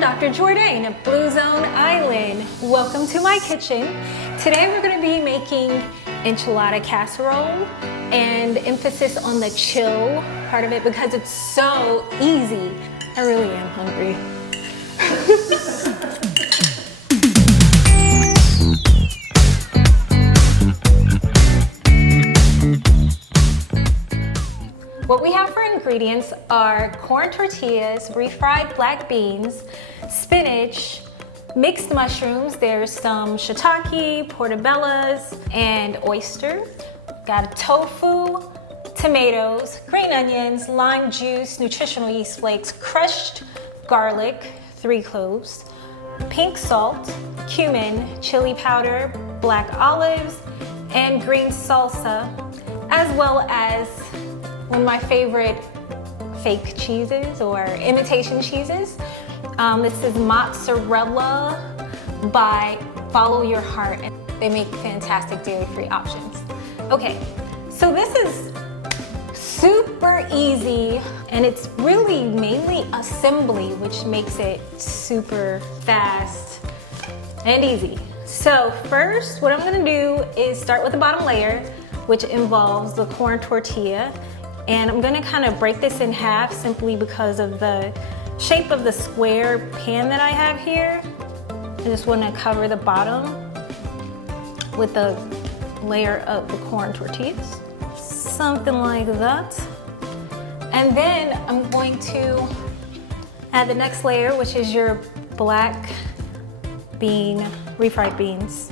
Dr. Jordan of Blue Zone Island. Welcome to my kitchen. Today we're going to be making enchilada casserole and emphasis on the chill part of it because it's so easy. I really am hungry. What we have for ingredients are corn tortillas, refried black beans, spinach, mixed mushrooms. There's some shiitake, portobellas, and oyster. Got tofu, tomatoes, green onions, lime juice, nutritional yeast flakes, crushed garlic, 3 cloves, pink salt, cumin, chili powder, black olives, and green salsa, as well as one of my favorite fake cheeses or imitation cheeses. This is mozzarella by Follow Your Heart, and they make fantastic dairy-free options. Okay, so this is super easy, and it's really mainly assembly, which makes it super fast and easy. So first, what I'm gonna do is start with the bottom layer, which involves the corn tortilla. And I'm gonna kind of break this in half simply because of the shape of the square pan that I have here. I just wanna cover the bottom with the layer of the corn tortillas. Something like that. And then I'm going to add the next layer, which is your black bean, refried beans.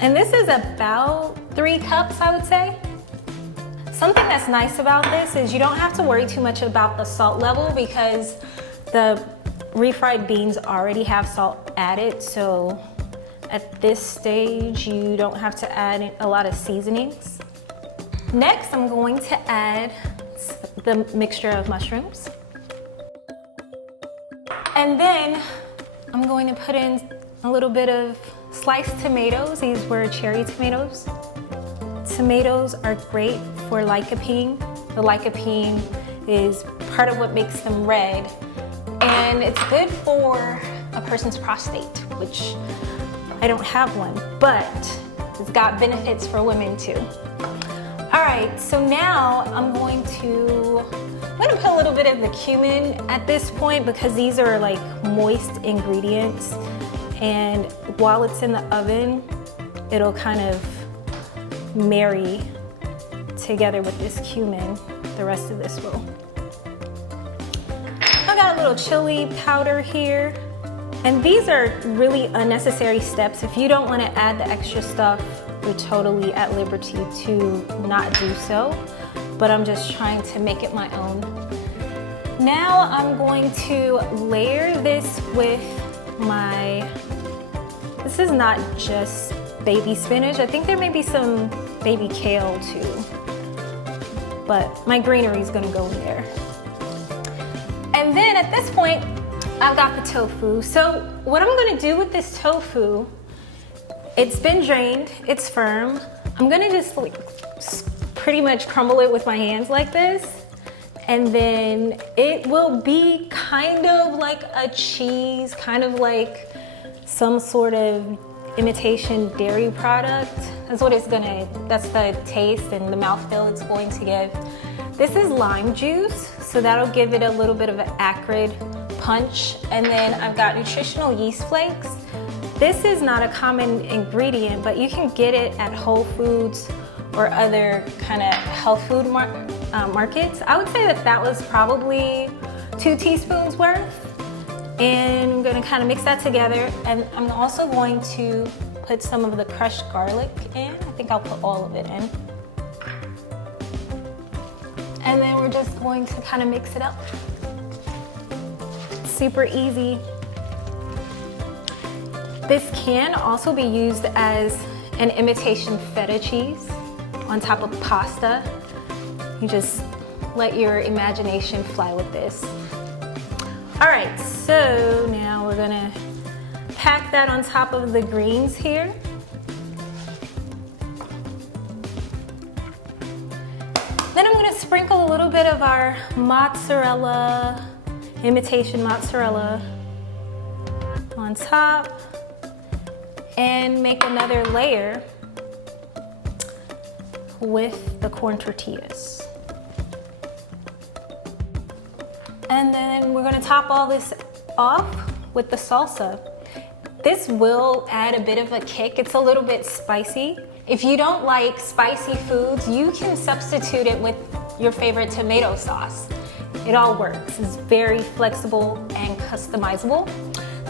And this is about 3 cups, I would say. Something that's nice about this is you don't have to worry too much about the salt level because the refried beans already have salt added. So at this stage, you don't have to add a lot of seasonings. Next, I'm going to add the mixture of mushrooms. And then I'm going to put in a little bit of sliced tomatoes. These were cherry tomatoes. Tomatoes are great for lycopene. The lycopene is part of what makes them red, and it's good for a person's prostate, which I don't have one, but it's got benefits for women too. All right, so now I'm going to put a little bit of the cumin at this point because these are like moist ingredients, and while it's in the oven, it'll kind of marry together with this cumin. The rest of this will. I got a little chili powder here, and these are really unnecessary steps. If you don't want to add the extra stuff, you're totally at liberty to not do so, but I'm just trying to make it my own. Now I'm going to layer this with this is not just baby spinach. I think there may be some baby kale too, but my greenery is gonna go in there. And then at this point, I've got the tofu. So what I'm gonna do with this tofu, it's been drained, it's firm. I'm gonna just like pretty much crumble it with my hands like this, and then it will be kind of like a cheese, kind of like some sort of imitation dairy product. That's the taste and the mouthfeel it's going to give. This is lime juice, so that'll give it a little bit of an acrid punch. And then I've got nutritional yeast flakes. This is not a common ingredient, but you can get it at Whole Foods or other kind of health food markets. I would say that was probably 2 teaspoons worth. And I'm gonna kind of mix that together. And I'm also going to put some of the crushed garlic in. I think I'll put all of it in. And then we're just going to kind of mix it up. Super easy. This can also be used as an imitation feta cheese on top of pasta. You just let your imagination fly with this. All right, so now we're gonna pack that on top of the greens here. Then I'm gonna sprinkle a little bit of our mozzarella imitation mozzarella on top and make another layer with the corn tortillas. And then we're gonna top all this off with the salsa. This will add a bit of a kick. It's a little bit spicy. If you don't like spicy foods, you can substitute it with your favorite tomato sauce. It all works. It's very flexible and customizable.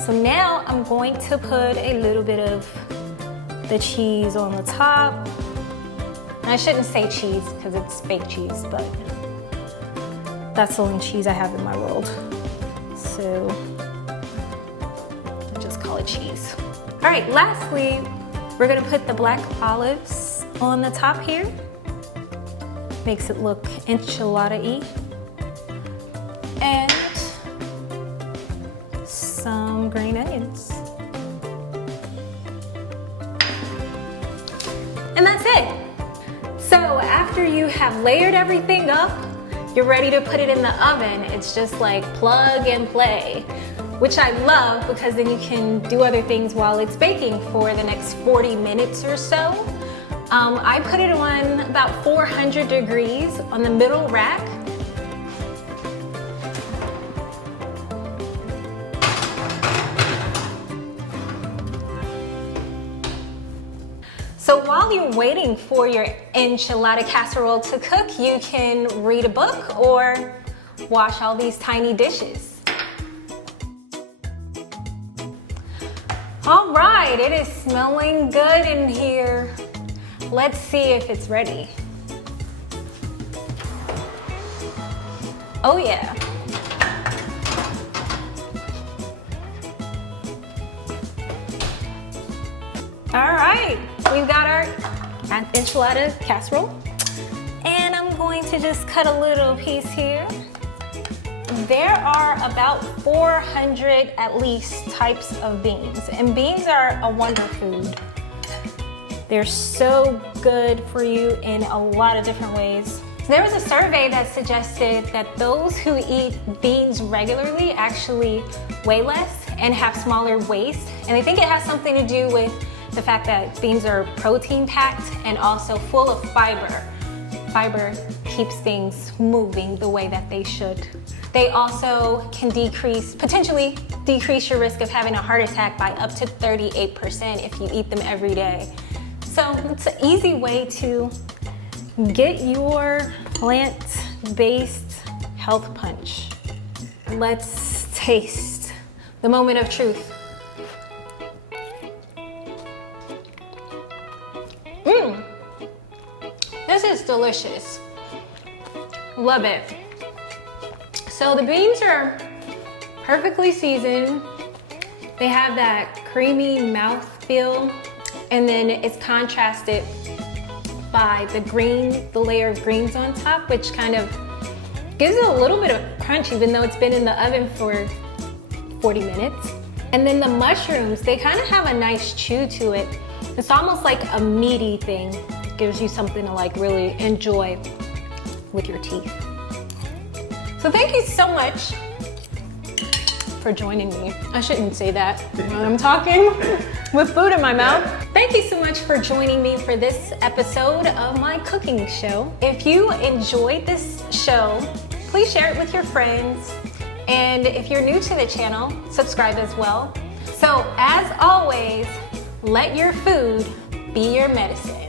So now I'm going to put a little bit of the cheese on the top. And I shouldn't say cheese because it's fake cheese, but that's the only cheese I have in my world. So I just call it cheese. All right, lastly, we're gonna put the black olives on the top here. Makes it look enchilada-y. And some green onions. And that's it. So after you have layered everything up, you're ready to put it in the oven. It's just like plug and play, which I love because then you can do other things while it's baking for the next 40 minutes or so. I put it on about 400 degrees on the middle rack. So while you're waiting for your enchilada casserole to cook, you can read a book or wash all these tiny dishes. All right, it is smelling good in here. Let's see if it's ready. Oh yeah. All right, we've got our enchilada casserole. And I'm going to just cut a little piece here. There are about 400 at least types of beans, and beans are a wonder food. They're so good for you in a lot of different ways. There was a survey that suggested that those who eat beans regularly actually weigh less and have smaller waist, and I think it has something to do with the fact that beans are protein packed and also full of fiber. Fiber keeps things moving the way that they should. They also can potentially decrease your risk of having a heart attack by up to 38% if you eat them every day. So it's an easy way to get your plant-based health punch. Let's taste the moment of truth. This is delicious. Love it. So the beans are perfectly seasoned. They have that creamy mouthfeel, and then it's contrasted by the layer of greens on top, which kind of gives it a little bit of crunch, even though it's been in the oven for 40 minutes. And then the mushrooms, they kind of have a nice chew to it. It's almost like a meaty thing. It gives you something to like really enjoy with your teeth. So thank you so much for joining me. I shouldn't say that when I'm talking with food in my mouth. Thank you so much for joining me for this episode of my cooking show. If you enjoyed this show, please share it with your friends. And if you're new to the channel, subscribe as well. So as always, let your food be your medicine.